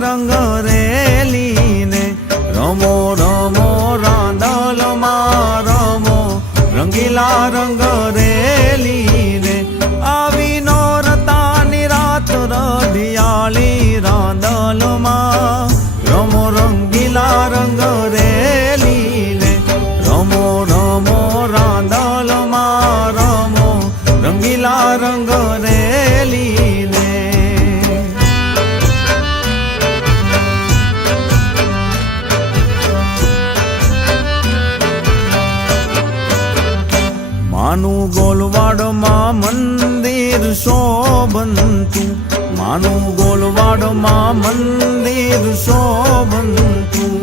રંગ રેલીને રમો રમો રાંદલમાં રમો રંગીલા રંગ રેલીને આવી નોરતાની રાત રઢિયાળી રાંદલમાં રમો રંગીલા રંગ રેલીને રમો રમો રાંદલમાં રમો રંગીલા રંગ રેલીને માનું ગોલવાડમાં મંદિર શોભંતું માનું ગોલવાડમાં મંદિર શોભંતું